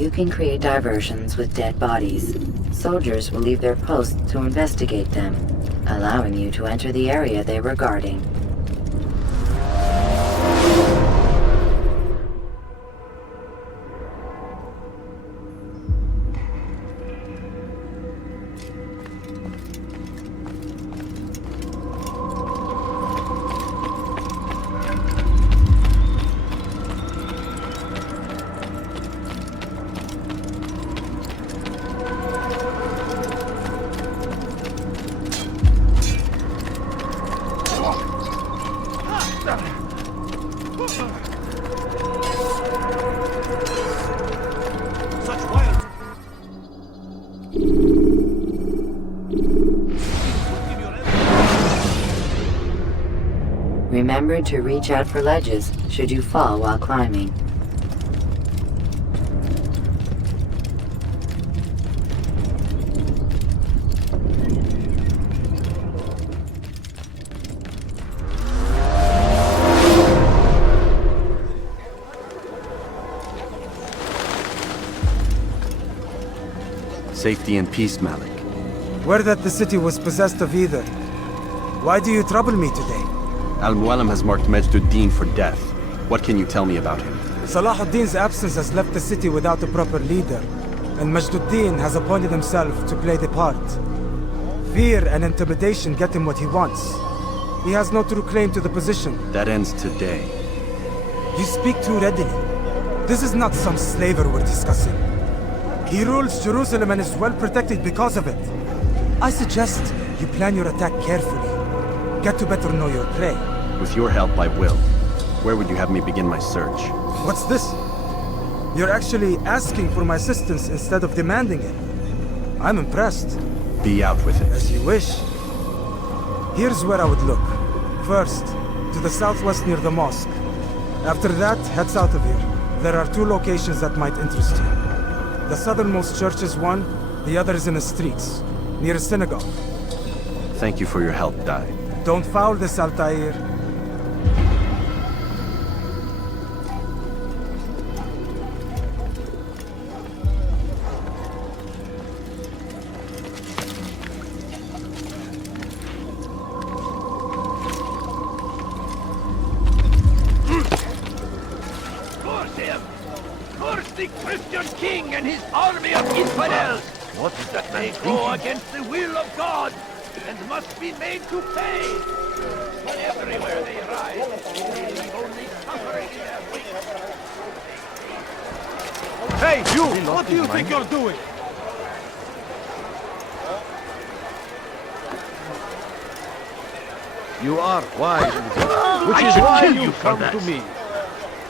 You can create diversions with dead bodies. Soldiers will leave their posts to investigate them, allowing you to enter the area they were guarding. Remember to reach out for ledges should you fall while climbing. Safety and peace, Malik. Word that the city was possessed of either. Why do you trouble me today? Al-Mualim has marked Majduddin for death. What can you tell me about him? Salahuddin's absence has left the city without a proper leader, and Majduddin has appointed himself to play the part. Fear and intimidation get him what he wants. He has no true claim to the position. That ends today. You speak too readily. This is not some slaver we're discussing. He rules Jerusalem and is well protected because of it. I suggest you plan your attack carefully. Get to better know your prey. With your help, I will. Where would you have me begin my search? What's this? You're actually asking for my assistance instead of demanding it. I'm impressed. Be out with it. As you wish. Here's where I would look. First, to the southwest near the mosque. After that, head south of here. There are two locations that might interest you. The southernmost church is one, the other is in the streets, near a synagogue. Thank you for your help, Dai. Don't foul this, Altair. Curse him! Curse the Christian king and his army of infidels! What is that they go against the will of God and must be made to pay! But everywhere they rise, they leave only suffering in their wake. Hey, you! What do you think you're doing? You are wise, which is why you come to me.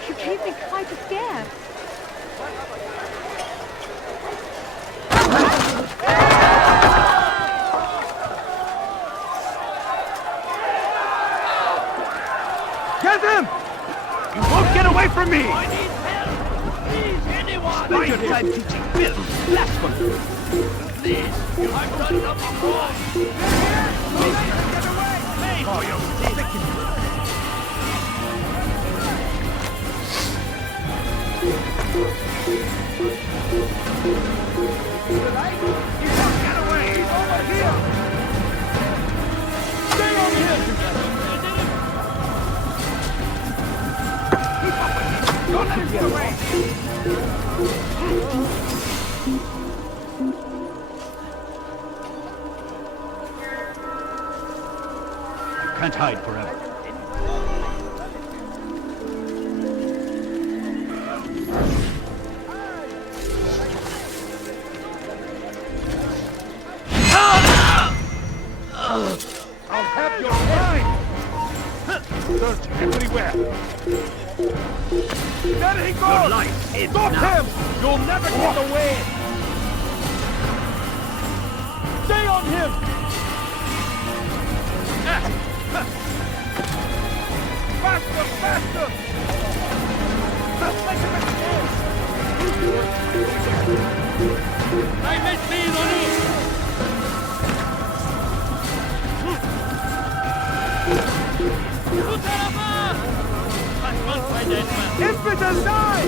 You gave me quite a scare. Get him! You won't get away from me! I need help! Please, anyone! Spend your time teaching filth, blasphemy! Please, you have done nothing wrong! Get away! Pay for your sin! Get away! He's over here! Stay on him! Don't let him get away! You can't hide forever. I'll have your mind! Search everywhere! There he goes! Your life is Stop him! You'll never get away! Stay on him! Faster! Faster! I must be on it! Infidel die!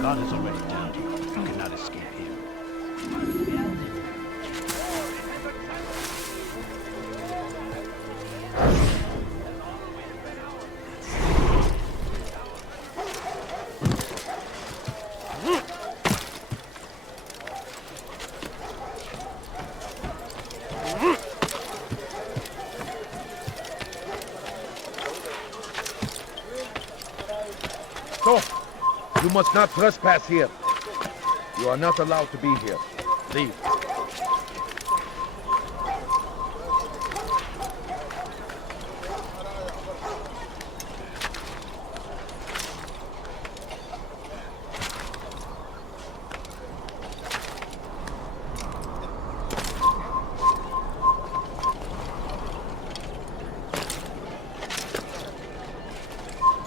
God is already down here. You cannot escape him. So, you must not trespass here. You are not allowed to be here. Leave.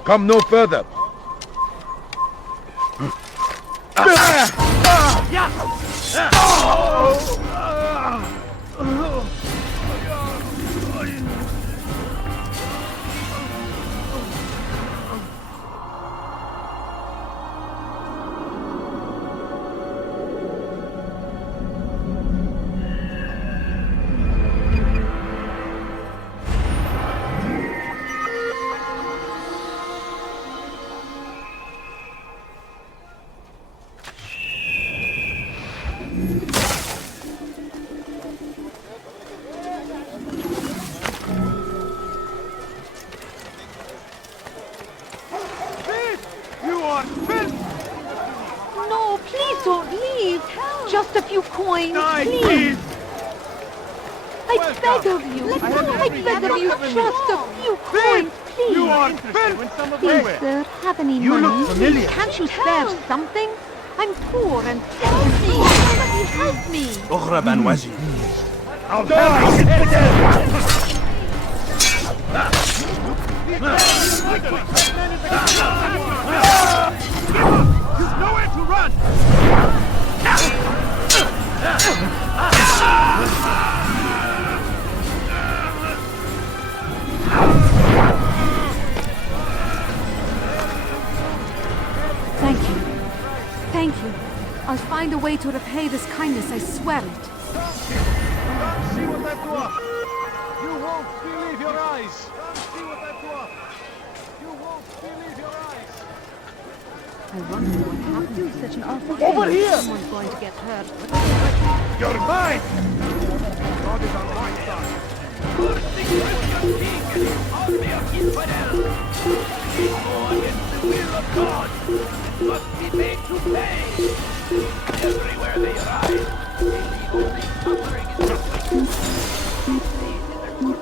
Come no further. No, please don't leave. Just a few coins, Die, please. please! I beg of you. I beg of you, just a few coins, please. You are interested in some of Please, my sir, have any You money? look familiar. Can't you spare something? I'm poor and thirsty. Somebody help me. اغرب عن وجهي. I'll die! There's nowhere to run! Thank you. Thank you. I'll find a way to repay this kindness, I swear it. Come see what I've got! You won't believe your eyes! Come see what I've got! You won't believe your eyes! I wonder what happened to such an awful thing. Over here! Someone's going to get hurt. You're mine! God is on my side. Cursing Christian king and his army of infidels! They go against the will of God and must be made to pay! Everywhere they rise, they leave only suffering and destruction. These in their good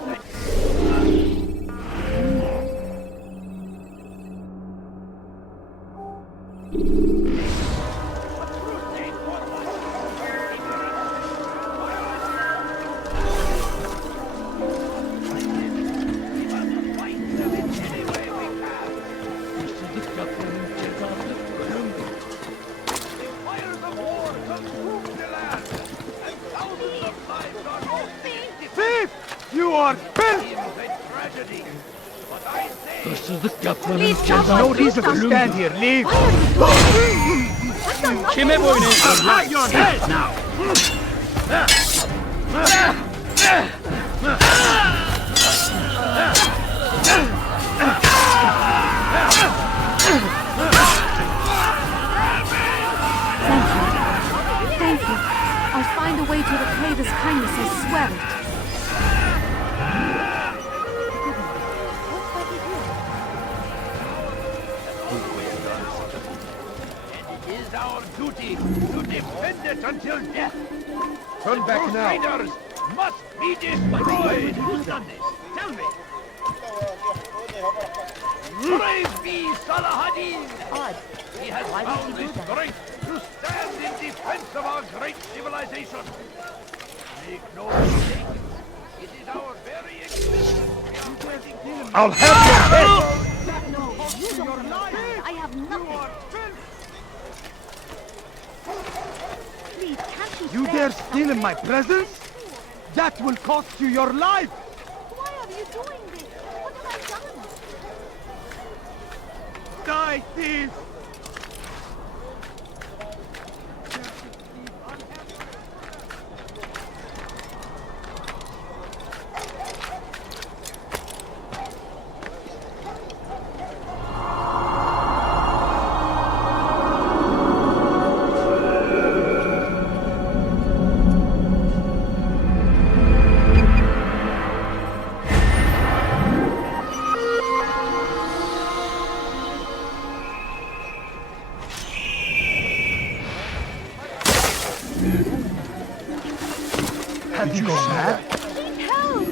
Thief! You are filth! Please stop us. No Do reason to something. stand here. Leave! Why are you doing this? At your head now! to repay this kindness, I swear it. It is our duty to defend it until death. Turn back now. Outsiders must be destroyed. Who's done this? Tell me. Praise be Salahadin! Odd. He has Why found did he the do that? strength to stand in defense of our great civilization. Make no mistake, it is our very existence we are fighting for. I'll have your head! No, you don't understand. I have nothing. Please, can't you You spare dare some? steal in my presence? That will cost you your life! Why are you doing this? What have I done? Die, thief! Have you gone mad? Help!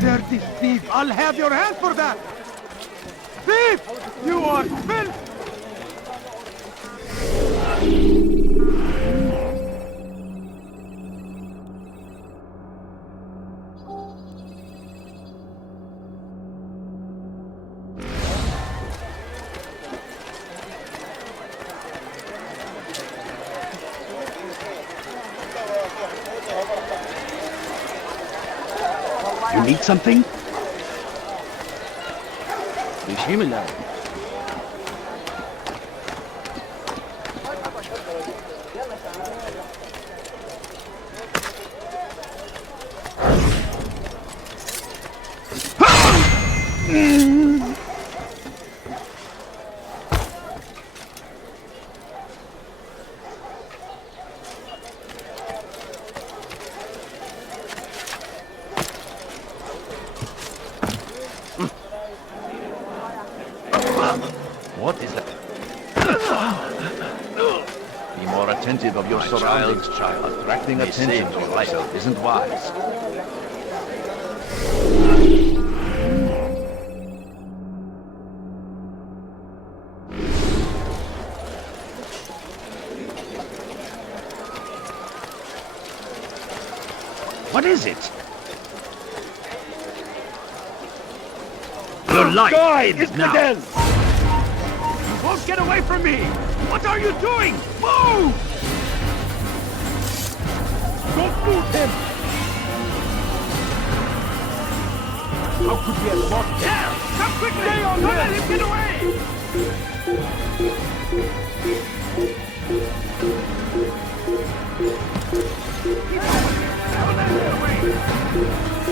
Dirty thief! I'll have your hand for that! Thief! You are filth! You need something? Bismillah. What is that? Be more attentive of your surroundings, child. Attracting attention to yourself isn't wise. What is it? Your life is now. You won't get away from me! What are you doing? Move! Don't move him! How could we have lost him? There! Come quickly! Stay on Don't him! let him get away! Don't let him get away!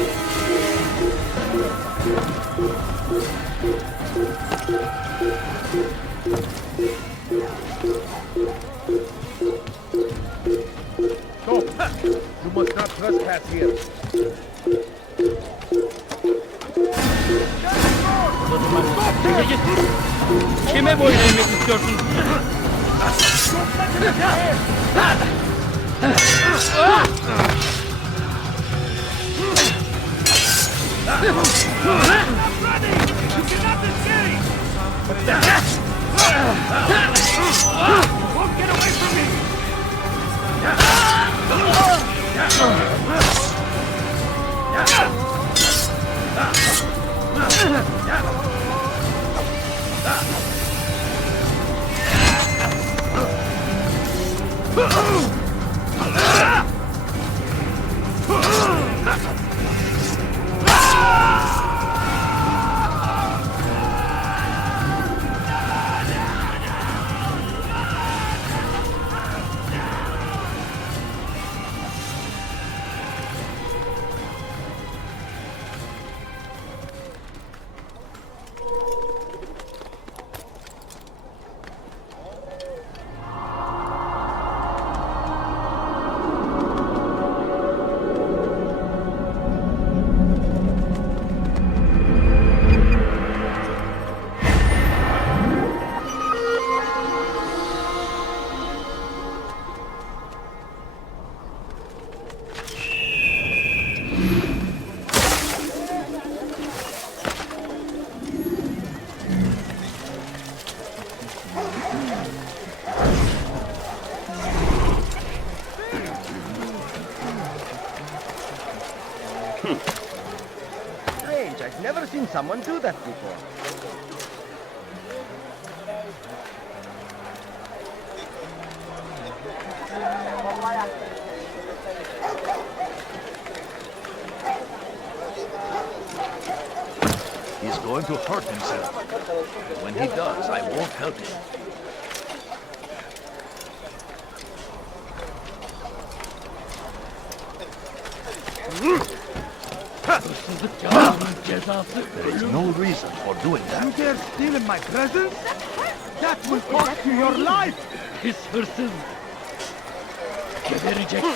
Stop! You must not trespass here. Kime boyun eğmek istiyorsun? Won't get away from me! Strange, I've never seen someone do that before. He's going to hurt himself. When he does, I won't help him. There is no reason for doing that. You dare steal in my presence? That will cost you your life! His hırsız. Gebereceksin.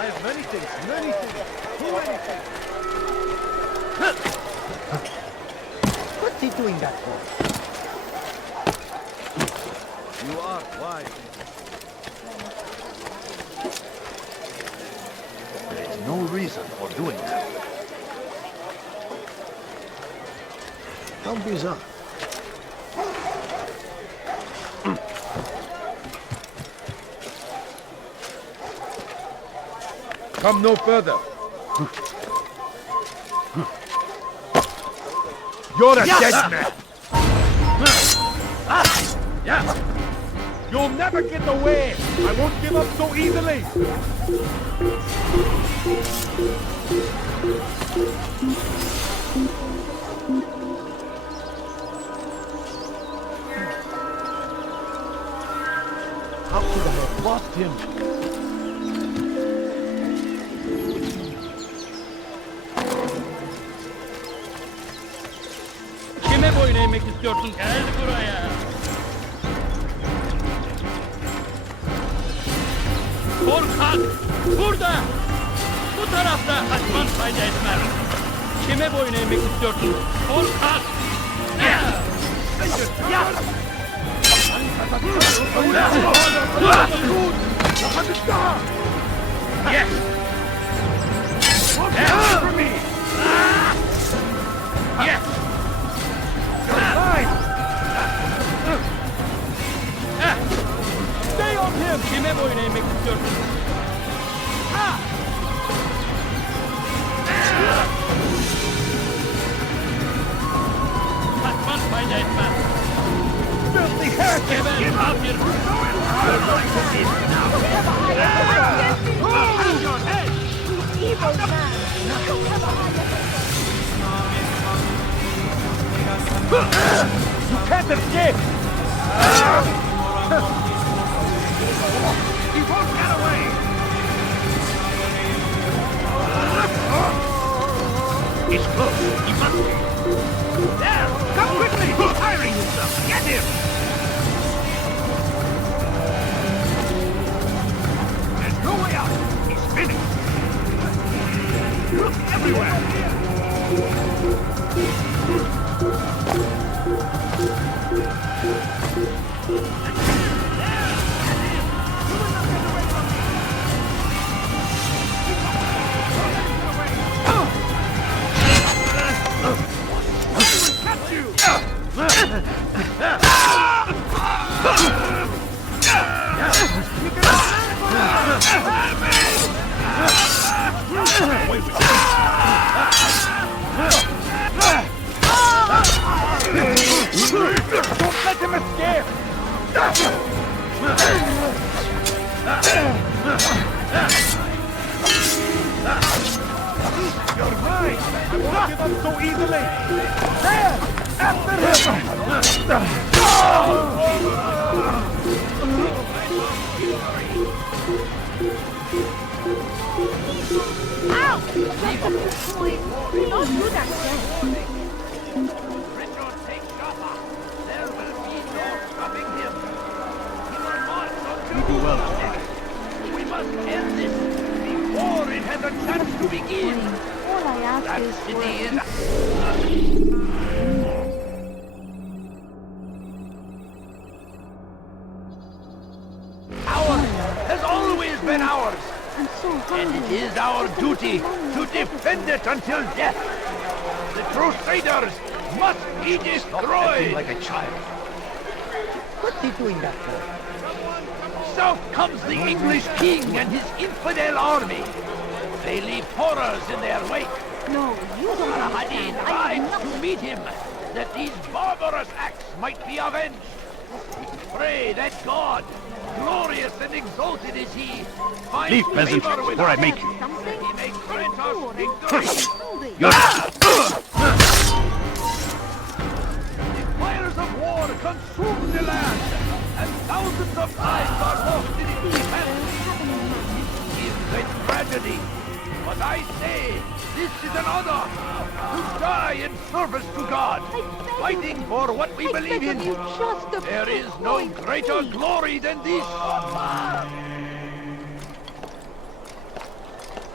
I have many things, too many things. What's he doing that for? You are wise. There is no reason for doing that. How bizarre. Come no further. You're a dead man. You'll never get away. I won't give up so easily. How could I have lost him? Kime boyun eğmek istiyorsun? Gel buraya. Korkak! Burada! Bu tarafta kaçman fayda etmez. Kime boyun eğmek istiyorsun? Korkak! Ya! Ya! Yes! Down for me! Yes! Stay on him! Kime boyun eğmek istiyorsun? Kaçman fayda etmez. Filthy heretic! Geber, kafir! Hang your head! Evil man! You'll never You can't escape! He won't get away! He's close. He must be. There! Come quickly! He's tiring himself! Get him! There's no way out! He's finished! Look everywhere! Don't let him escape! You're mine! I won't give up so easily! There! After him! Ow! Don't do that again. Richard, take Jaffa! There will be no stopping him! He will march on you do well, we must end this before it has a chance to begin! All I ask That is for city is ours, has always been ours. I'm so And hungry. it is our duty to defend it until death. The Crusaders must be destroyed. Like a child. What's he doing that for? South comes the English king and his infidel army. They leave horrors in their wake. No, you don't Hadid understand. I did rides to nothing. meet him, that these barbarous acts might be avenged. Pray that God, glorious and exalted is he, finds Leave, peasant, favor with or I us. make you. Something? He may grant us Sure. victory. Hungry. The fires of war consume the land, and thousands of lives are lost in its defense. It is a tragedy, but I say this is an honor to die in service to God, fighting for what we believe in. You just a There is no point, greater please. glory than this.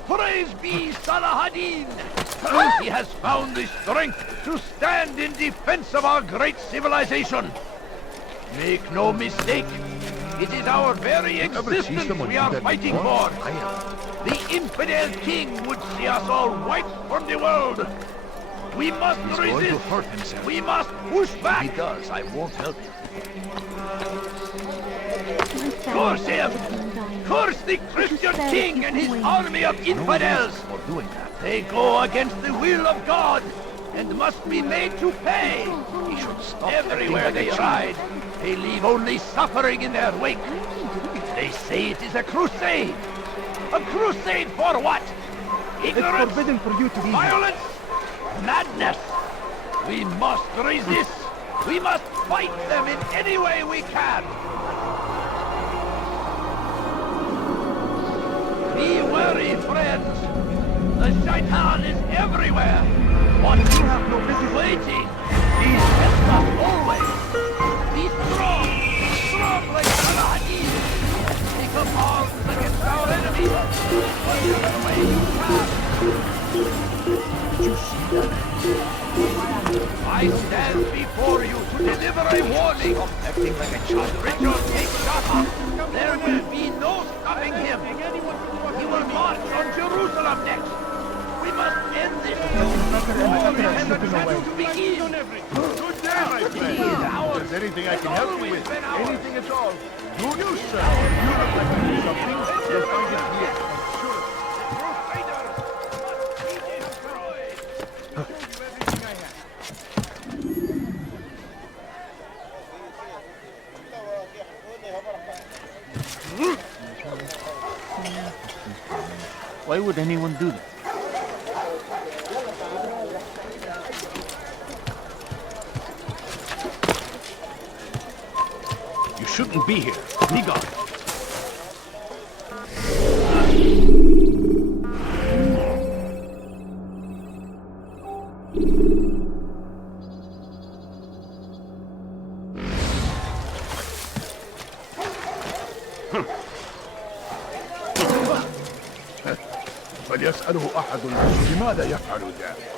Praise be Salahadin! He has found the strength to stand in defense of our great civilization. Make no mistake, it is our very existence we are fighting for. The infidel king would see us all wiped from the world. We must resist. We must push back. He does. I won't help him. Curse him! Curse the Christian king and his army of infidels! For doing that. They go against the will of God and must be made to pay. He should stop Everywhere acting they like a child. ride, they leave only suffering in their wake. They say it is a crusade. A crusade for what? Ignorance? It's forbidden for you to be here. Violence? Madness! We must resist. We must fight them in any way we can. Be wary, friends. The shaitan is everywhere. What you have no business waiting. He tests us always. Be strong. Strong like Saladin. Take up arms against our enemies. Whatever way you can. You see that? I stand before you to deliver a warning. Acting like a child. Richard takes Jaffa. There will be no stopping him. He will march on Jerusalem next. We must end this. War has a chance to begin. Good day, my It is ours. If there's anything I can It's help you always with, been ours. anything at all, you sir. You look like you need something. You'll find it here. Crusaders must be destroyed. Why would anyone do that? You shouldn't be here. Be gone. فليسأله أحد لماذا يفعل ذلك؟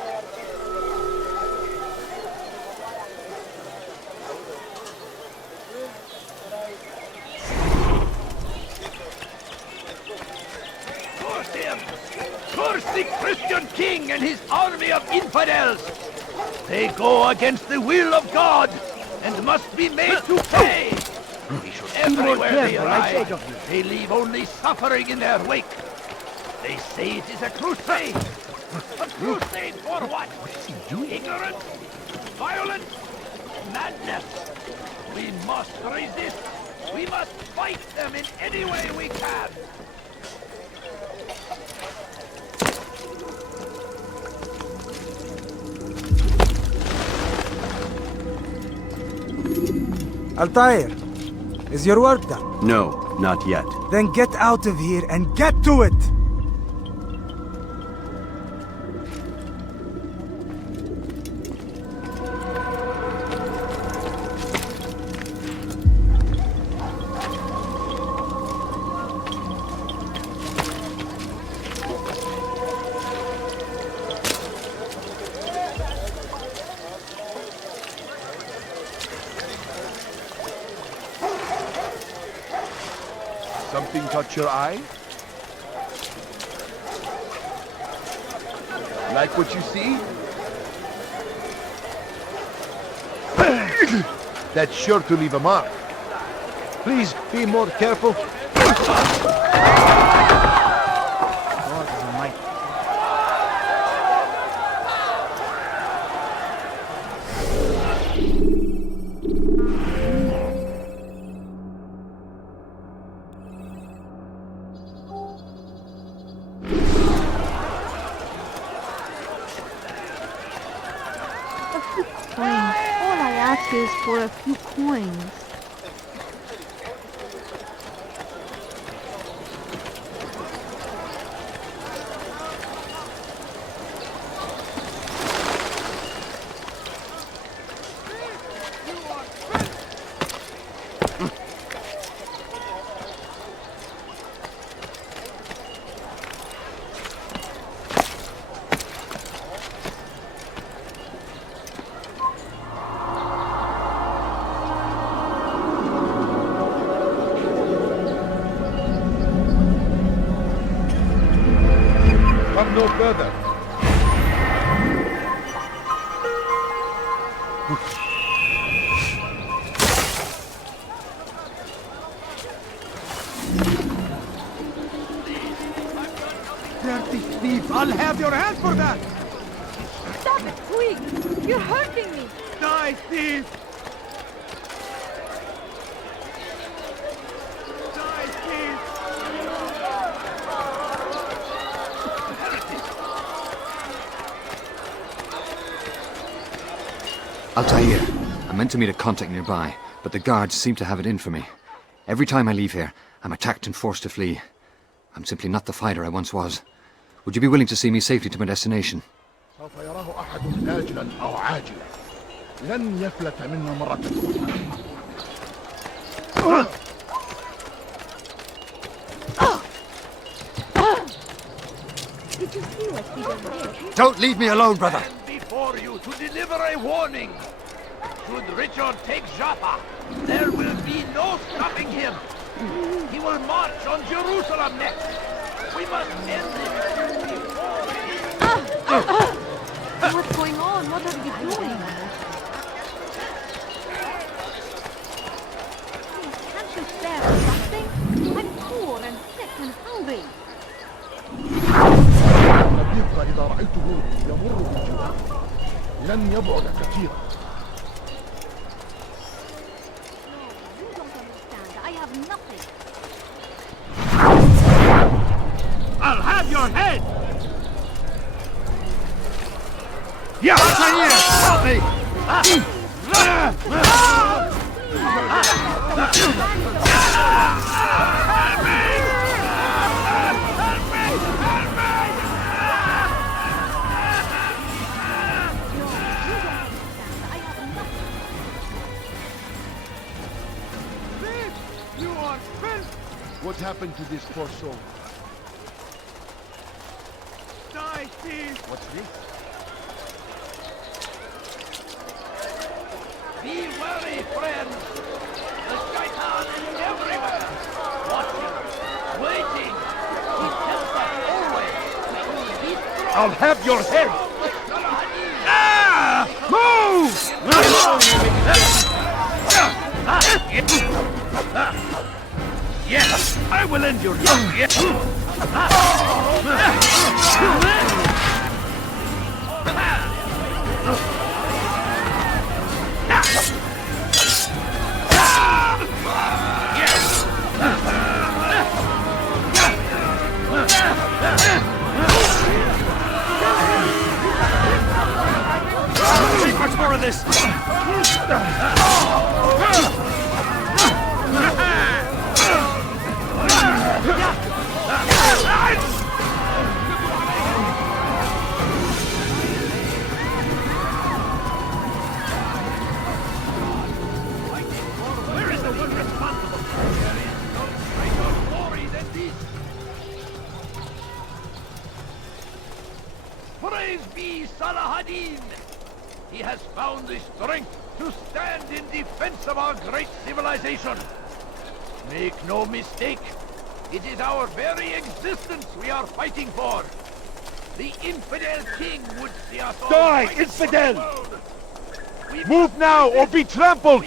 Curse him! Curse the Christian king and his army of infidels! They go against the will of God and must be made to pay! Everywhere they ride, they leave only suffering in their wake. They say it is a crusade! A crusade for what? Ignorance? Violence? Madness? We must resist! We must fight them in any way we can! Altair, is your work done? No, not yet. Then get out of here and get to it! Something caught your eye? Like what you see? That's sure to leave a mark. Please be more careful. God almighty. Coins. All I ask is for a few coins. Come no further. Dirty thief! I'll have your hand for that! Stop it, quick! You're hurting me! Die, thief! Die, thief! Altair, I meant to meet a contact nearby, but the guards seem to have it in for me. Every time I leave here, I'm attacked and forced to flee. I'm simply not the fighter I once was. Would you be willing to see me safely to my destination? سوف يراه أحد آجلا أو عاجلا. لن يفلت منا مرة. Did you see what he did there? Don't leave me alone, brother! And before you to deliver a warning. Should Richard take Jaffa, there will be no stopping him. He will march on Jerusalem next. We must end this before he... What's going on? What are you doing? Can't you spare something? I'm poor and sick and hungry. الضيف إذا رأيته يمر بالجوع لن يبعد كثيرا. You don't understand. I have nothing. I'll have your head! Yeah! Help me! You are filth! What happened to this poor soul? Die, thief! What's this? Be wary, friends. The shaitan is everywhere. Watching, waiting. He tells us always to be strong. I'll have your head! Yes, I will end your life. Yes. Much more of this. Where is the one responsible? There is no greater glory than this. Praise be Salah ad-Din. He has found the strength to stand in defense of our great civilization. Make no mistake, It is our very existence we are fighting for. The infidel king would see us all Die, fighting for infidel! the world. We Move now or be trampled!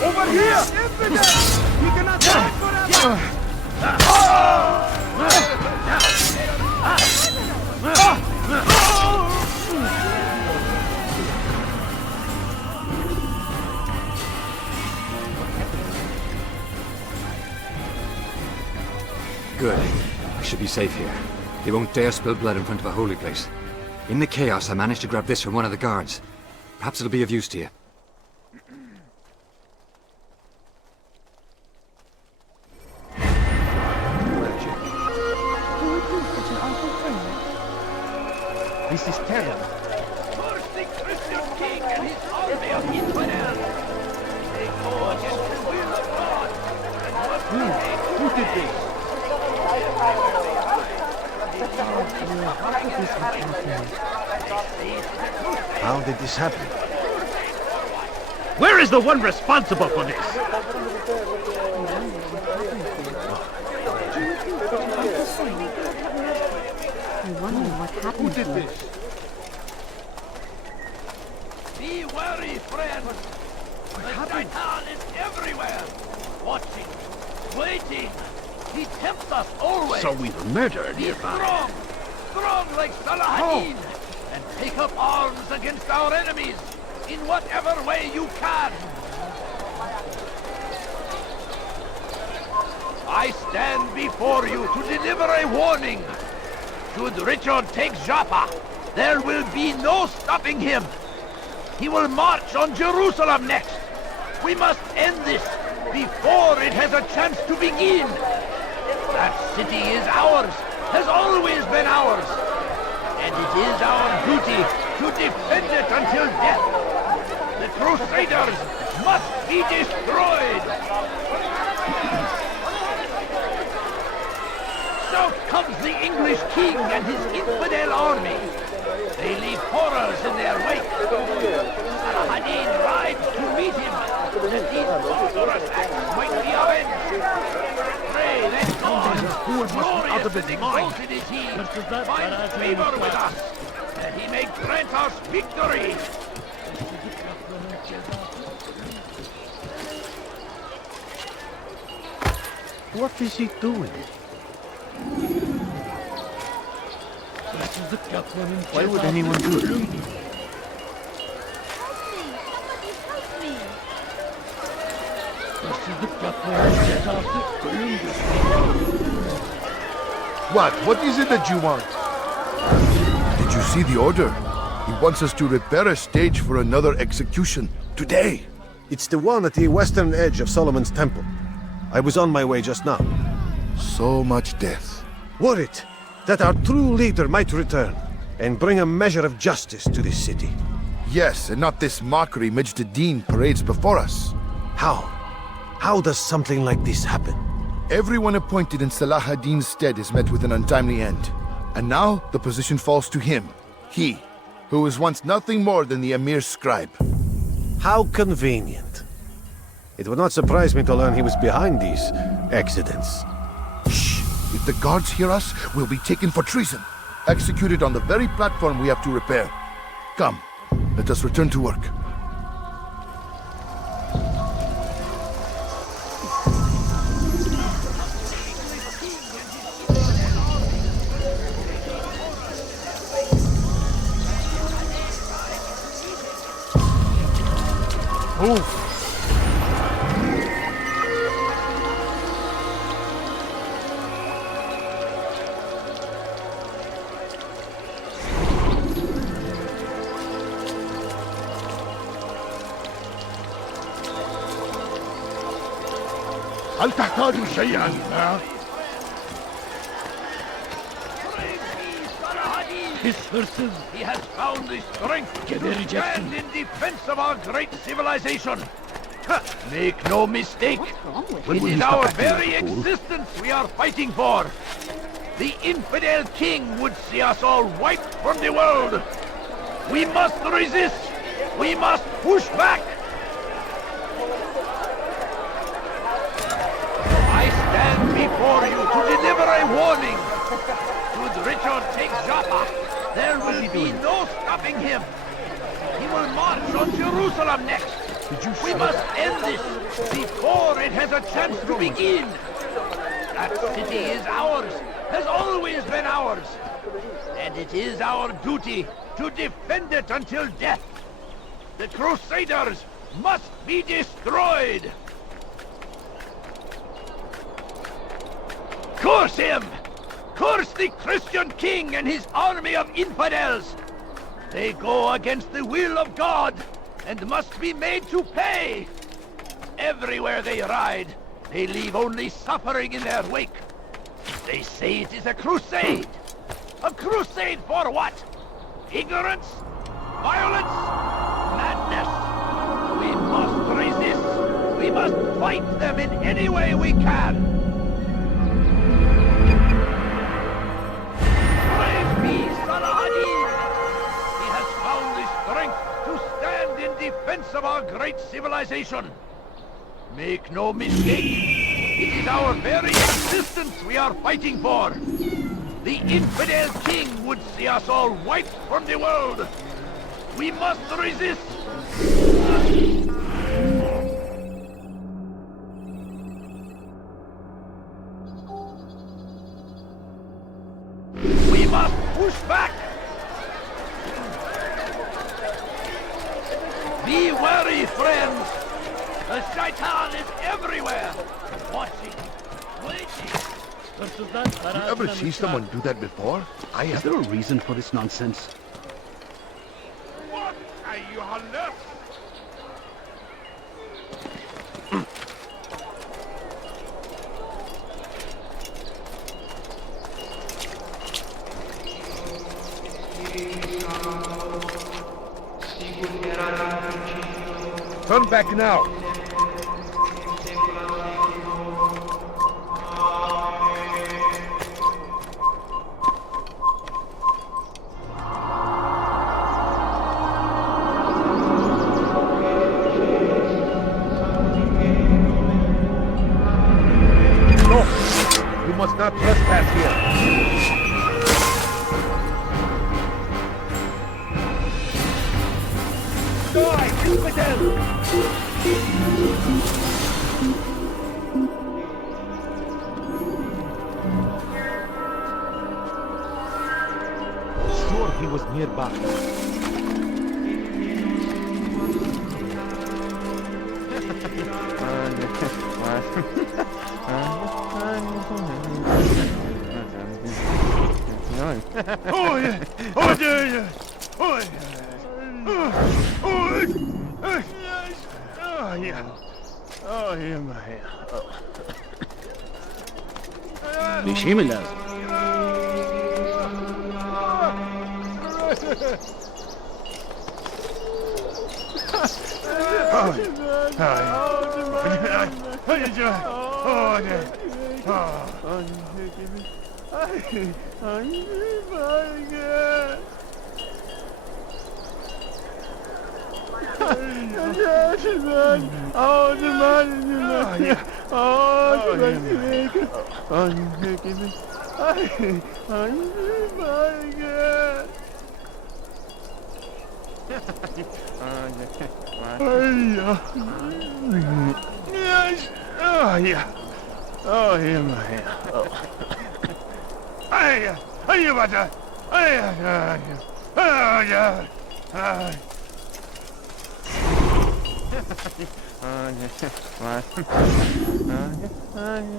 Over here! Infidel! We cannot fight forever! Good. I should be safe here. They won't dare spill blood in front of a holy place. In the chaos, I managed to grab this from one of the guards. Perhaps it'll be of use to you. This is terrible. curse the Christian king and his army of infidels. They go against the will of God and must be made to pay. How did this happen? Where is the one responsible for this? I wonder what happened Who did here. this? Be wary, friends. The Shaitan is everywhere. Watching, waiting. He tempts us always. So we were murdered Be nearby. strong. Strong like Saladin. And take up arms against our enemies. In whatever way you can. I stand before you to deliver a warning. Should Richard take Joppa, there will be no stopping him. He will march on Jerusalem next. We must end this before it has a chance to begin. That city is ours, has always been ours. And it is our duty to defend it until death. The Crusaders must be destroyed. South comes the English king and his infidel army. They leave horrors in their wake. Saladin rides to meet him, that these border attacks might be avenged. Pray that God, glorious and exalted is he, find favor with us, that he may grant us victory. What is he doing? Why would anyone do it? What is it that you want? Did you see the order? He wants us to repair a stage for another execution. Today! It's the one at the western edge of Solomon's temple. I was on my way just now. So much death. Worried that our true leader might return and bring a measure of justice to this city. Yes, and not this mockery Majd parades before us. How? How does something like this happen? Everyone appointed in Salah ad-Din's stead is met with an untimely end. And now the position falls to him. He, who was once nothing more than the Emir's scribe. How convenient. It would not surprise me to learn he was behind these accidents. Shh! If the guards hear us, we'll be taken for treason. Executed on the very platform we have to repair. Come, let us return to work. Move! هل تحتاج شيئا؟ His forces, he has found the strength to stand in defense of our great civilization. Make no mistake, it is our very existence we are fighting for. The infidel king would see us all wiped from the world. We must resist. We must push back. I stand before you to deliver a warning. Should Richard take Joppa, there will be no stopping him. He will march on Jerusalem next. We must end this before it has a chance to begin. That city is ours, has always been ours. And it is our duty to defend it until death. The Crusaders must be destroyed. Curse him! Curse the Christian king and his army of infidels! They go against the will of God and must be made to pay! Everywhere they ride, they leave only suffering in their wake. They say it is a crusade. A crusade for what? Ignorance? Violence? Madness? We must resist. We must fight them in any way we can. Praise be Saladin! He has found the strength to stand in defense of our great civilization. Make no mistake, it is our very existence we are fighting for. The infidel king would see us all wiped from the world. We must resist. We must push back. Be wary, friends. The shaitan is everywhere. Watching, waiting. You ever see someone do that before? Is there a reason for this nonsense? What are you left? Turn back now. No, you must not trespass here. Die, infidel! Sure he was nearby. Oh yeah! Oh yeah! Oh yeah! Oh yeah! Oh yeah, my. بيشيم اللازم.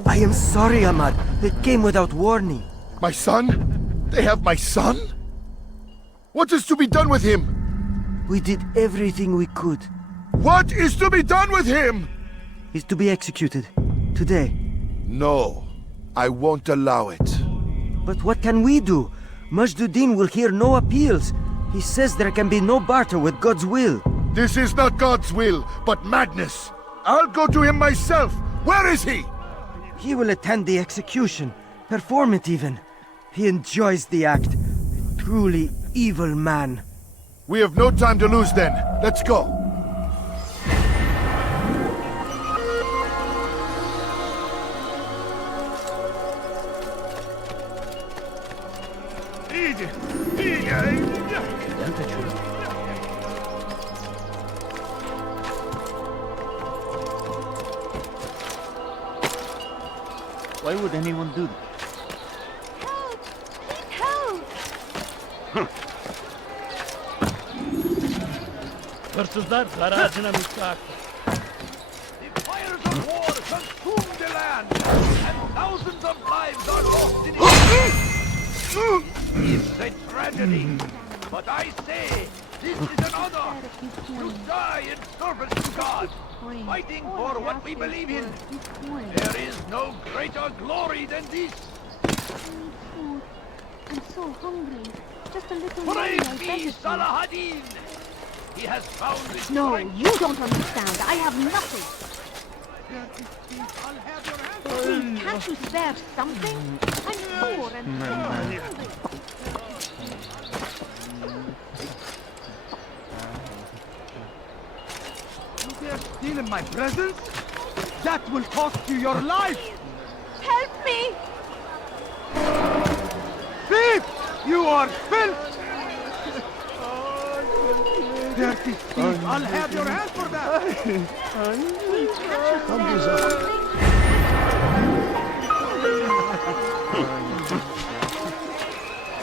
I am sorry, Ahmad. It came without warning. My son? They have my son? What is to be done with him? We did everything we could. What is to be done with him? He's to be executed. Today. No, I won't allow it. But what can we do? Majduddin will hear no appeals. He says there can be no barter with God's will. This is not God's will, but madness. I'll go to him myself. Where is he? He will attend the execution, perform it even. He enjoys the act. A truly evil man. We have no time to lose then. Let's go. Why would anyone do that? Help! Please help! The fires of war consume the land, and thousands of lives are lost in it. It's a tragedy, but I say this is an honor to die in service to God, fighting for what we believe in. There is no greater glory than this. Food. I'm so hungry. Just a little money, I Praise beg be of you. Salahadin! He has found his No, strength. you don't understand. I have nothing. Please, can't you spare something? I'm poor and hungry. You dare steal in my presence? That will cost you your life! Help me! Thief! You are filth! Dirty thief! I'll have your hand for that! Please, can't you spare something?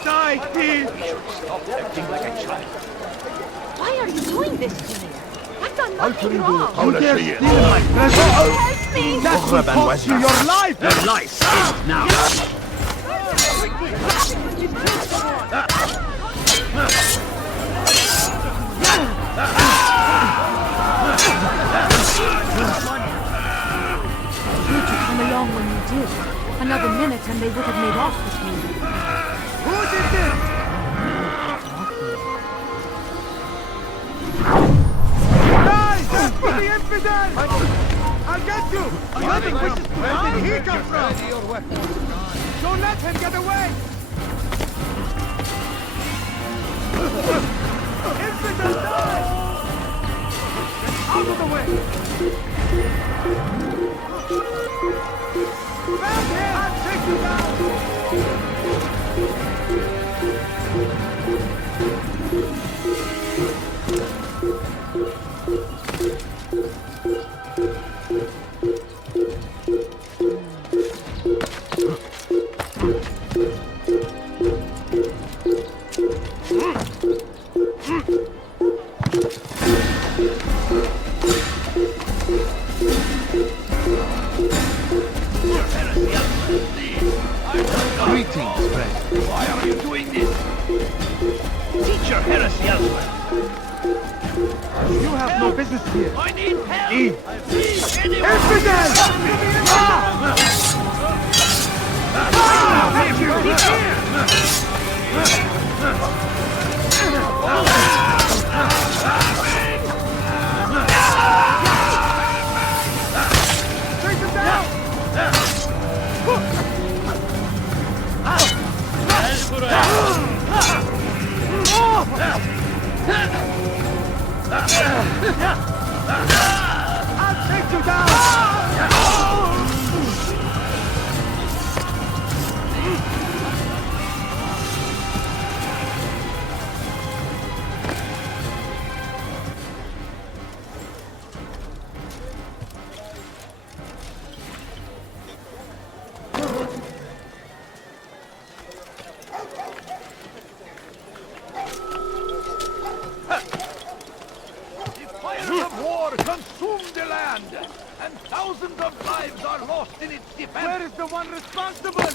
Die, thief! Stop acting like a child. Why are you doing this to me? I've done nothing wrong. You dare steal in my presence? Help me! That will cost you your life! Their lies! Now! Good you come along when you did. Another minute and they would have made off with me. Who did this? Die! For the infidel! I'll get you! Another wishes to where did he come from? Don't let him get away! Infidel, die! Out of the way! Grab him! I'll take you down! Greetings, friend. Why are you doing this? Teach your heresy elsewhere. You have no business here. I need help! Leave. Please, anyone! Infidel! Take him down! I'll take you down! The fires of war consume the land, and thousands of lives are lost in its defense. Where is the one responsible?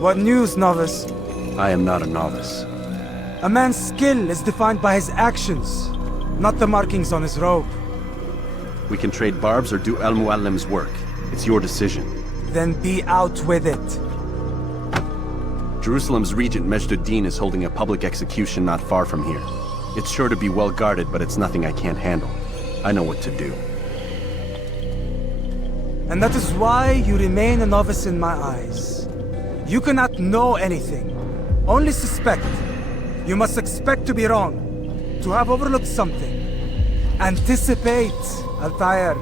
What news, novice? I am not a novice. A man's skill is defined by his actions, not the markings on his robe. We can trade barbs or do Al-Muallim's work. It's your decision. Then be out with it. Jerusalem's regent, Majd-ud-Din, is holding a public execution not far from here. It's sure to be well guarded, but it's nothing I can't handle. I know what to do. And that is why you remain a novice in my eyes. You cannot know anything, only suspect. You must expect to be wrong, to have overlooked something. Anticipate, Altair.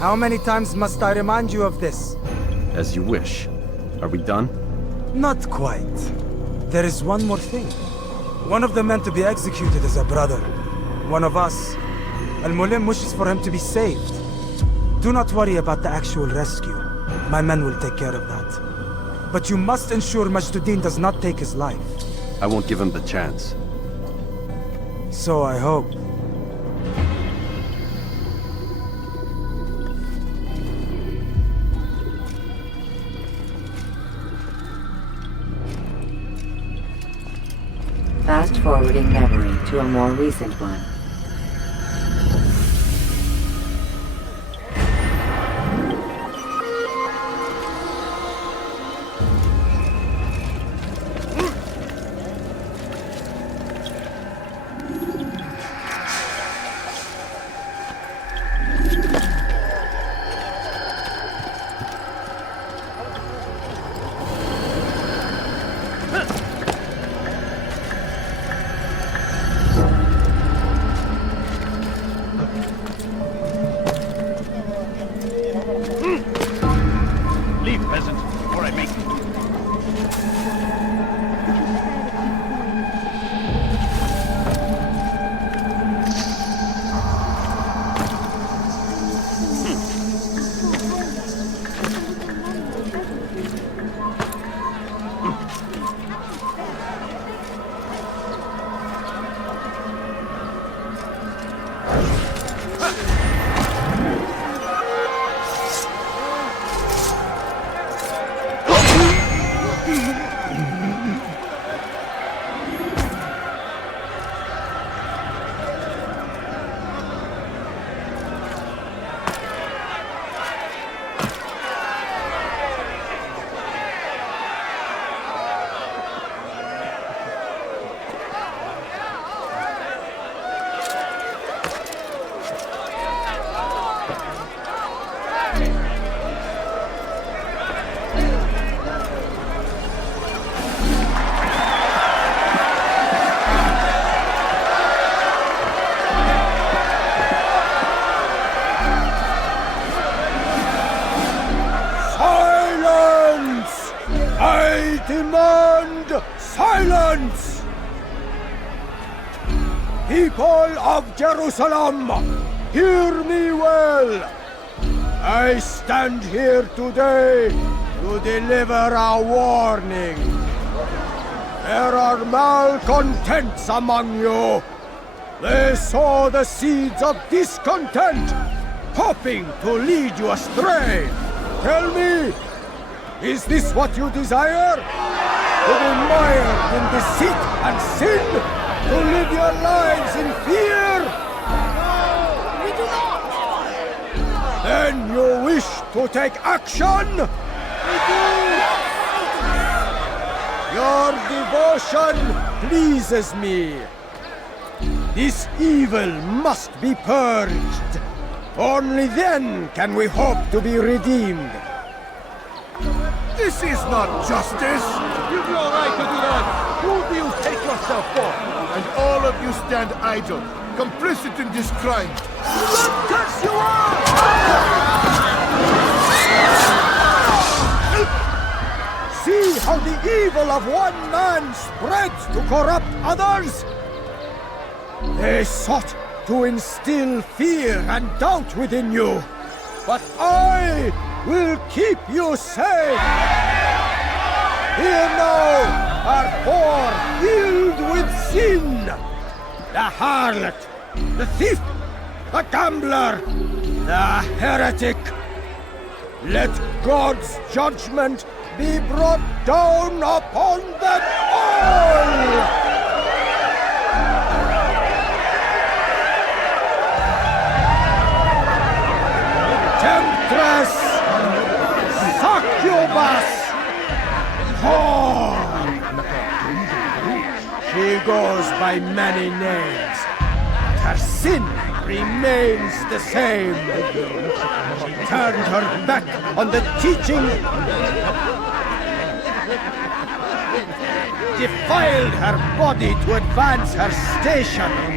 How many times must I remind you of this? As you wish. Are we done? Not quite. There is one more thing. One of the men to be executed is a brother. One of us. Al-Mulim wishes for him to be saved. Do not worry about the actual rescue. My men will take care of that. But you must ensure Majd-ud-Din does not take his life. I won't give him the chance. So I hope. Fast-forwarding memory to a more recent one. Leave, peasant, before I make you. Demand silence! People of Jerusalem, hear me well. I stand here today to deliver a warning. There are malcontents among you. They sow the seeds of discontent, hoping to lead you astray. Tell me, is this what you desire? To be mired in deceit and sin? To live your lives in fear? No, we do not! Then you wish to take action? We do! Your devotion pleases me. This evil must be purged. Only then can we hope to be redeemed. This is not justice! You've no right to do that! Who do you take yourself for? And all of you stand idle, complicit in this crime. What curse you are! See how the evil of one man spreads to corrupt others? They sought to instill fear and doubt within you, but I will keep you safe. Here now are four filled with sin. The harlot, the thief, the gambler, the heretic. Let God's judgment be brought down upon them all! temptress, succubus, whore. She goes by many names, but her sin remains the same. She turned her back on the teaching, defiled her body to advance her station.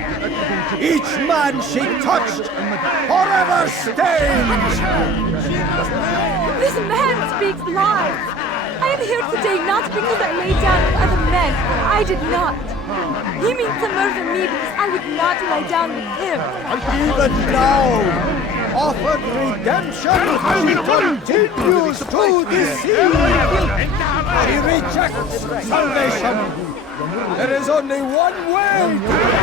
Each man she touched forever stained. This man speaks lies. I am here today not because I lay down with other men. I did not. He means to murder me because I would not lie down with him. Even now, offered redemption, she continues to deceive. She rejects salvation. There is only one way to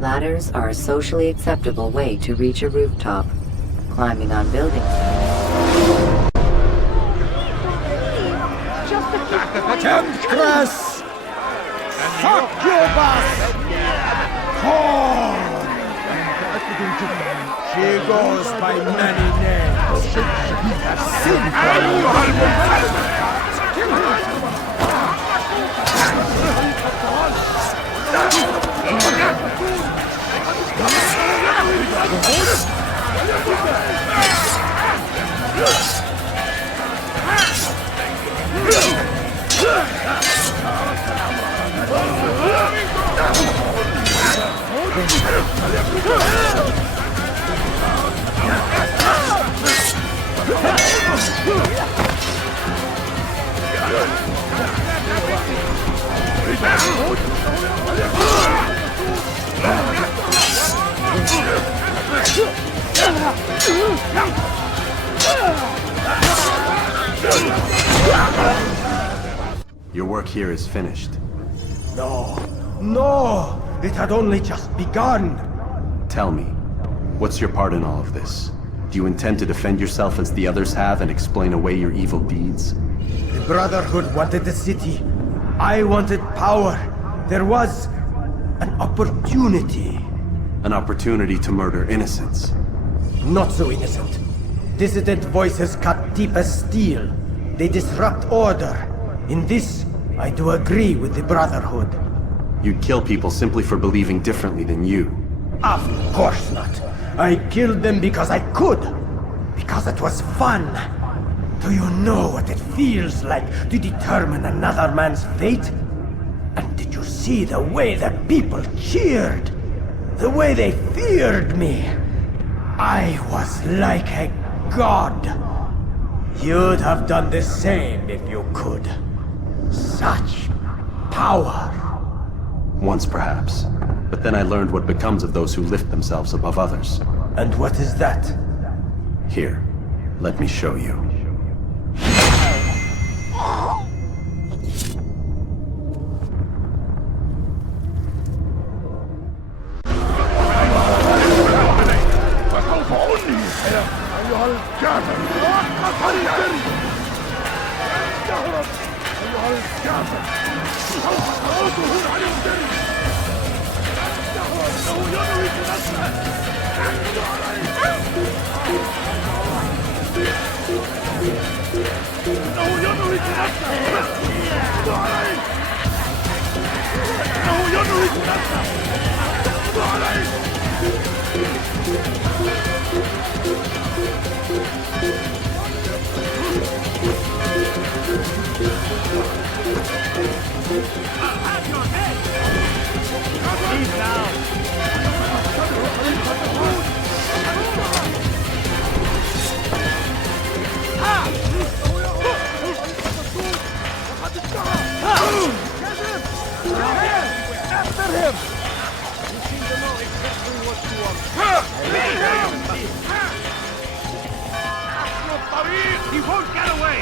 Ladders are a socially acceptable way to reach a rooftop. Climbing on buildings. temptress, succubus, whore. She goes by many names. Sin. Your work here is finished. No, it had only just begun. Tell me, what's your part in all of this? Do you intend to defend yourself as the others have and explain away your evil deeds? The Brotherhood wanted the city. I wanted power. There was an opportunity. An opportunity to murder innocents. Not so innocent. Dissident voices cut deep as steel. They disrupt order. In this, I do agree with the Brotherhood. You'd kill people simply for believing differently than you. Of course not. I killed them because I could. Because it was fun. Do you know what it feels like to determine another man's fate? And did you see the way the people cheered? The way they feared me? I was like a god. You'd have done the same if you could. Such power. Once perhaps. But then I learned what becomes of those who lift themselves above others. And what is that? Here, let me show you. أيها الكافر! اهرب أيها الكافر! سوف أعوده عن الدرب! إنه ينوي بنفسه! اعتدوا عليه! إنه ينوي بنفسه! اعتدوا عليه! إنه ينوي بنفسه! اعتدوا عليه! I'll have your head! Leave now! After him! You seem to know exactly what you want. He won't get away!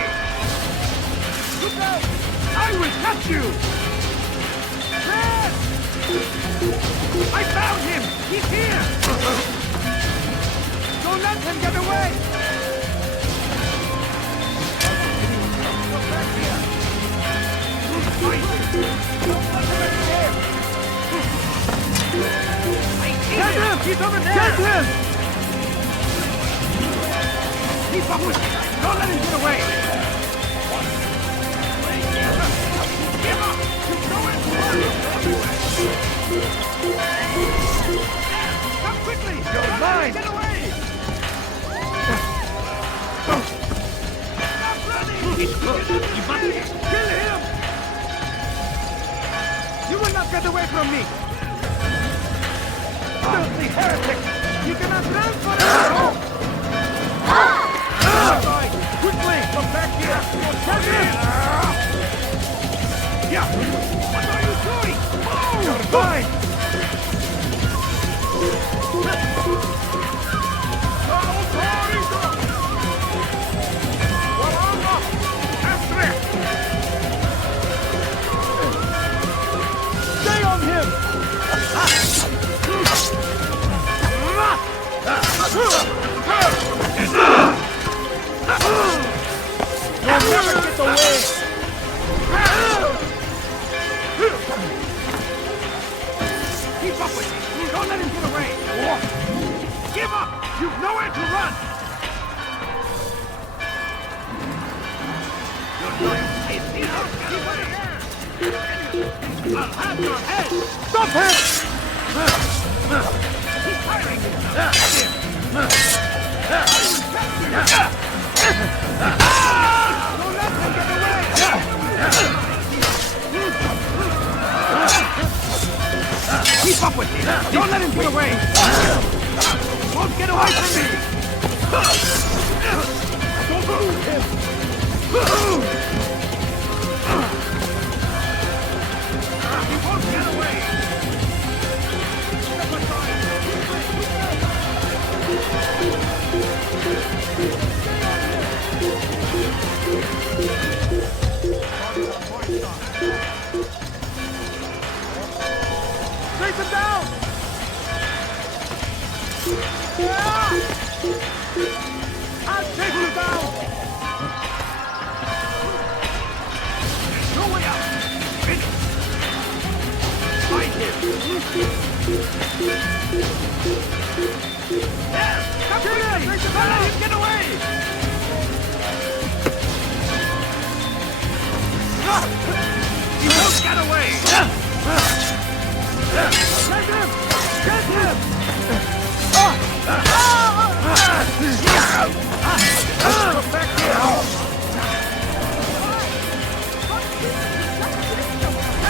Look out! I will catch you! I found him! He's here! Don't let him get away! Come back here! Get him! He's over there! Get him! Keep up with him! Don't let him get away! Give up! He's going Come quickly! You're mine! Get away! Stop running! He's close! You must kill him! You will not get away from me! Filthy heretic! You cannot run forever! Quickly! Come back here! Get him! Yeah! What are you doing? Oh! You're fine! Stay on him! You'll never get away! Keep up with him! Don't let him get away! Give up! You've nowhere to run! You're going to save me! Get away! I'll have your head! Stop him! He's firing! Don't let him get away! Keep up with him! Don't let him get away! Won't get away from me! Don't move him! He won't get away! Step aside! Take him down! I'll take you down! There's no way out! Finish! Fight him! There! Come quickly! Don't let him get away! He won't get away! Get him! Get him! Come back here!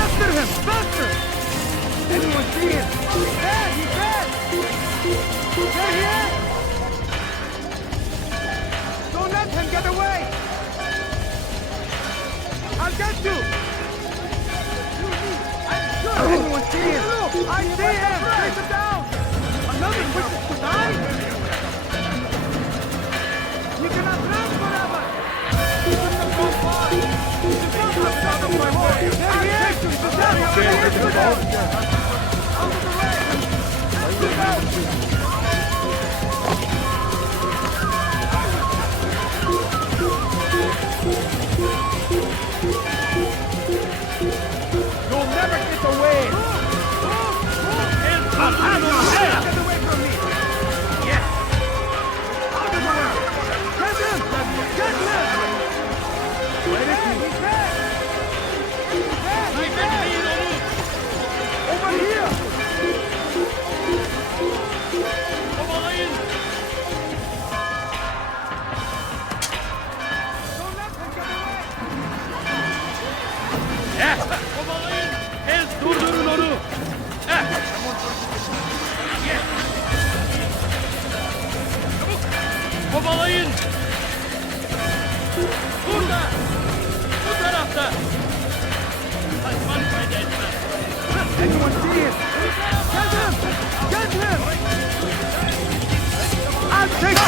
After him! Faster! Anyone see him? He's dead! He's dead! There he is! Don't let him get away! I'll get you! I'm sure anyone see him! I see him! Take him down! Another witness to die? We cannot run forever! We couldn't have gone far! There he is! Out of the way! Look out! Anyone see it? Get him! Get him! I'll take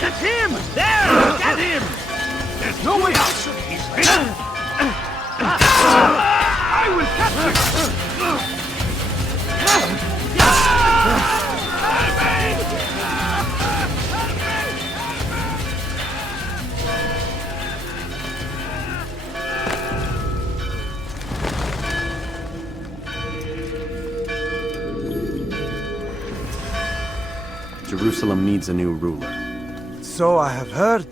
Get him! There! Get him! There's no way out! He's hidden! I will capture! Jerusalem needs a new ruler. So I have heard.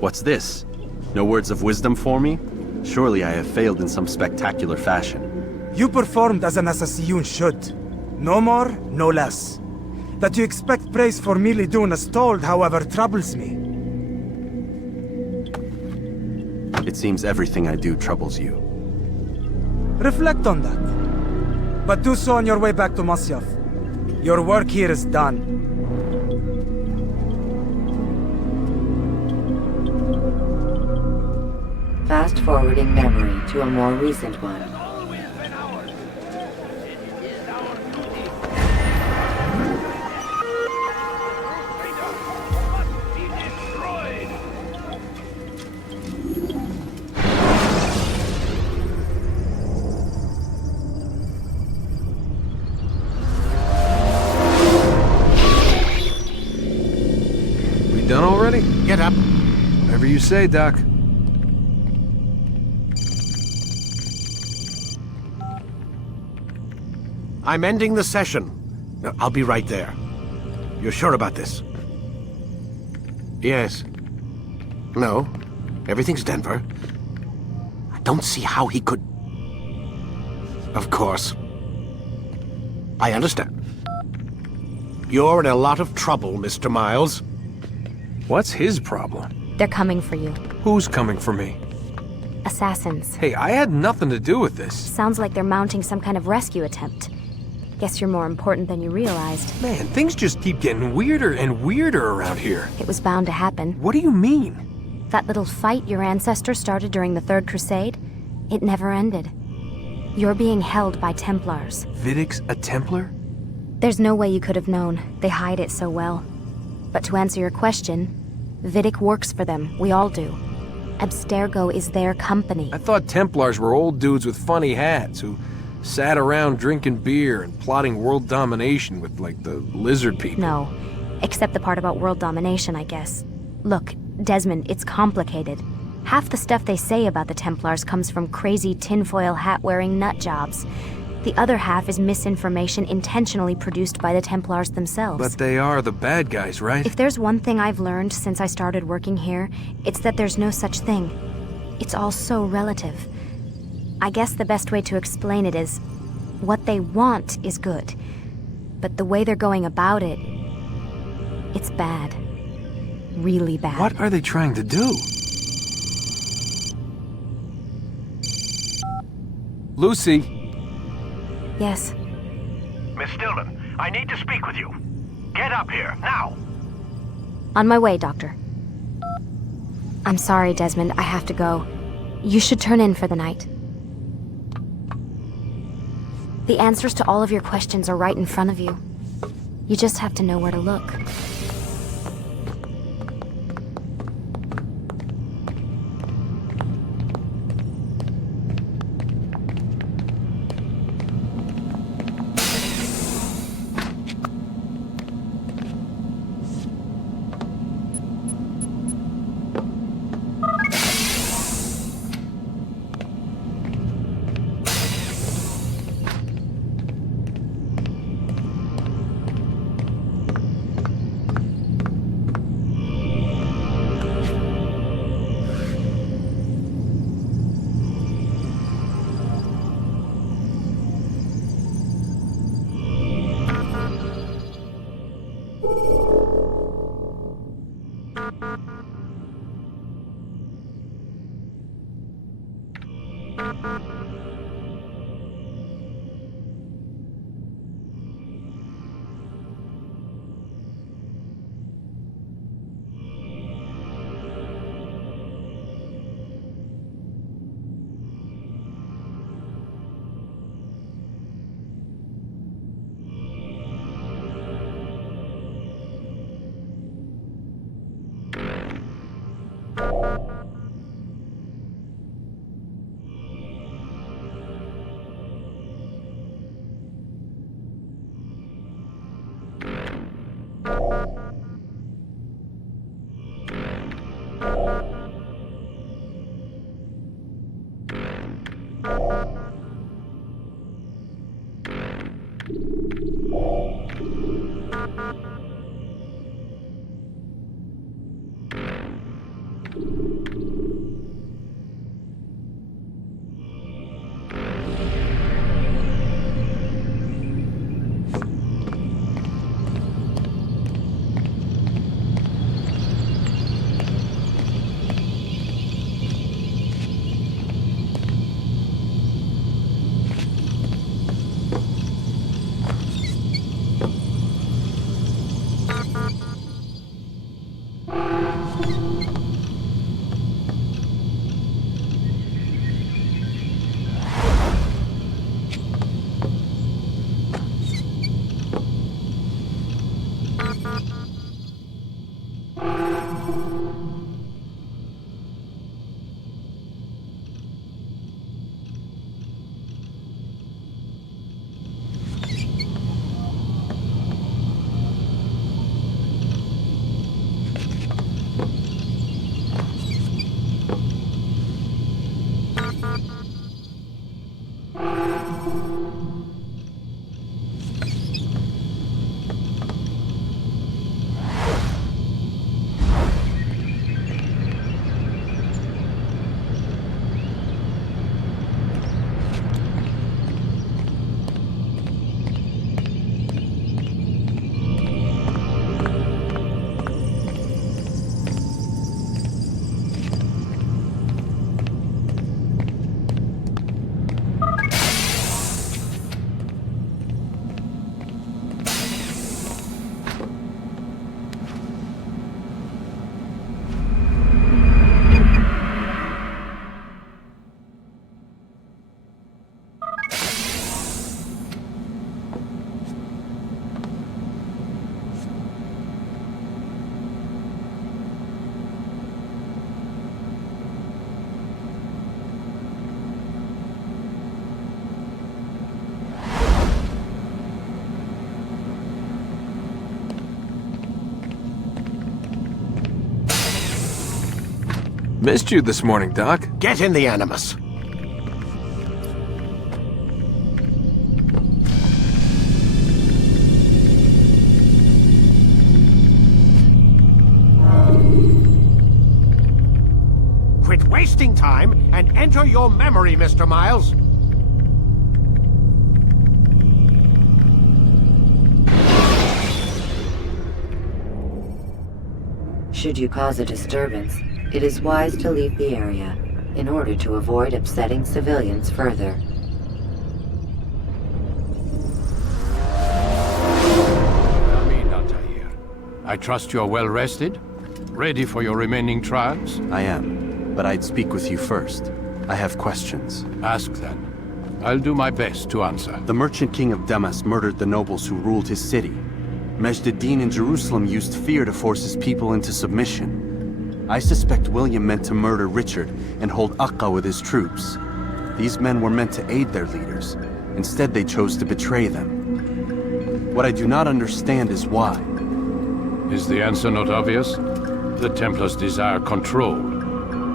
What's this? No words of wisdom for me? Surely I have failed in some spectacular fashion. You performed as an assassin should. No more, no less. That you expect praise for merely doing as told, however, troubles me. It seems everything I do troubles you. Reflect on that. But do so on your way back to Masyaf. Your work here is done. Fast-forwarding memory to a more recent one. Done already? Get up. Whatever you say, Doc. I'm ending the session. I'll be right there. You're sure about this? Yes. No. Everything's Denver. I don't see how he could... Of course. I understand. You're in a lot of trouble, Mr. Miles. What's his problem? They're coming for you. Who's coming for me? Assassins. Hey, I had nothing to do with this. Sounds like they're mounting some kind of rescue attempt. Guess you're more important than you realized. Man, things just keep getting weirder and weirder around here. It was bound to happen. What do you mean? That little fight your ancestors started during the Third Crusade, it never ended. You're being held by Templars. Vidic's a Templar? There's no way you could have known. They hide it so well. But to answer your question, Vidic works for them. We all do. Abstergo is their company. I thought Templars were old dudes with funny hats who sat around drinking beer and plotting world domination with, like, the lizard people. No. Except the part about world domination, I guess. Look, Desmond, it's complicated. Half the stuff they say about the Templars comes from crazy tinfoil hat-wearing nutjobs. The other half is misinformation intentionally produced by the Templars themselves. But they are the bad guys, right? If there's one thing I've learned since I started working here, it's that there's no such thing. It's all so relative. I guess the best way to explain it is, what they want is good. But the way they're going about it, it's bad. Really bad. What are they trying to do? Lucy? Yes. Miss Stillman, I need to speak with you. Get up here, now! On my way, Doctor. I'm sorry, Desmond. I have to go. You should turn in for the night. The answers to all of your questions are right in front of you. You just have to know where to look. Missed you this morning, Doc. Get in the Animus. Quit wasting time and enter your memory, Mr. Miles. Should you cause a disturbance, it is wise to leave the area in order to avoid upsetting civilians further. Amin, Altair. I trust you're well rested? Ready for your remaining trials? I am, but I'd speak with you first. I have questions. Ask then. I'll do my best to answer. The merchant king of Damas murdered the nobles who ruled his city. Majd-ad-Din in Jerusalem used fear to force his people into submission. I suspect William meant to murder Richard and hold Akka with his troops. These men were meant to aid their leaders. Instead, they chose to betray them. What I do not understand is why. Is the answer not obvious? The Templars desire control.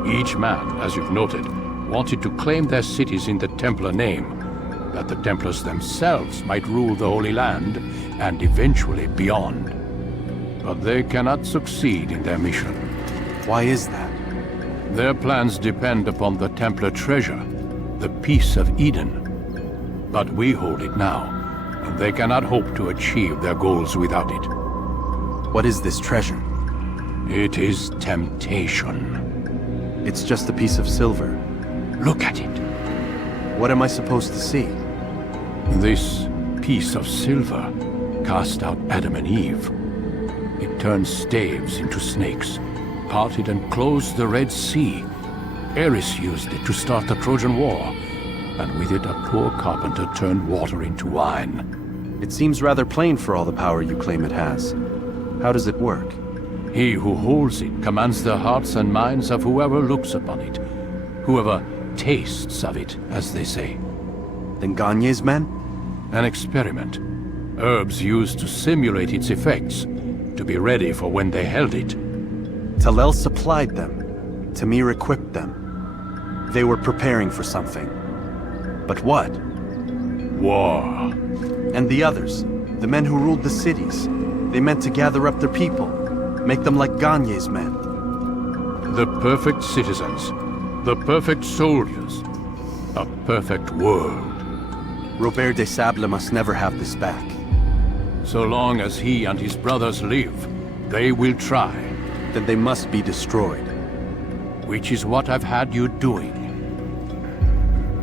Each man, as you've noted, wanted to claim their cities in the Templar name, that the Templars themselves might rule the Holy Land, and eventually beyond. But they cannot succeed in their mission. Why is that? Their plans depend upon the Templar treasure, the Peace of Eden. But we hold it now, and they cannot hope to achieve their goals without it. What is this treasure? It is temptation. It's just a piece of silver. Look at it. What am I supposed to see? This piece of silver cast out Adam and Eve. It turned staves into snakes, parted and closed the Red Sea. Ares used it to start the Trojan War, and with it a poor carpenter turned water into wine. It seems rather plain for all the power you claim it has. How does it work? He who holds it commands the hearts and minds of whoever looks upon it, whoever tastes of it, as they say. Then Gagne's men? An experiment. Herbs used to simulate its effects, to be ready for when they held it. Talel supplied them. Tamir equipped them. They were preparing for something. But what? War. And the others, the men who ruled the cities, they meant to gather up their people, make them like Gagne's men. The perfect citizens, the perfect soldiers, a perfect world. Robert de Sable must never have this back. So long as he and his brothers live, they will try. Then they must be destroyed. Which is what I've had you doing.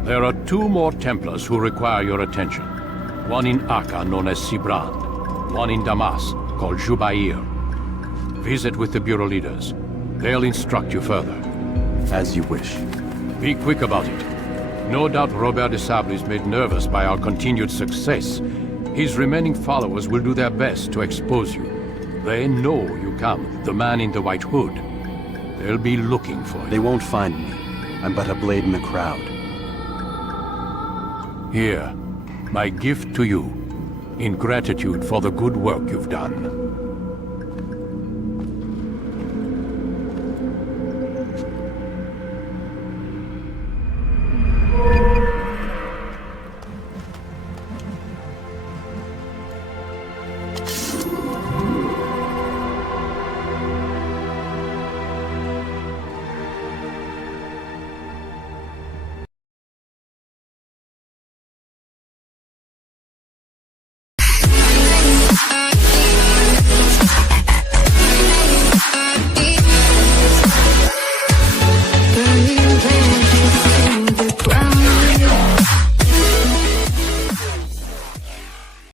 There are 2 more Templars who require your attention. One in Akka, known as Sibrand. One in Damas, called Jubair. Visit with the Bureau leaders. They'll instruct you further. As you wish. Be quick about it. No doubt Robert de Sable is made nervous by our continued success. His remaining followers will do their best to expose you. They know you come, the man in the white hood. They'll be looking for you. They won't find me. I'm but a blade in the crowd. Here, my gift to you, in gratitude for the good work you've done.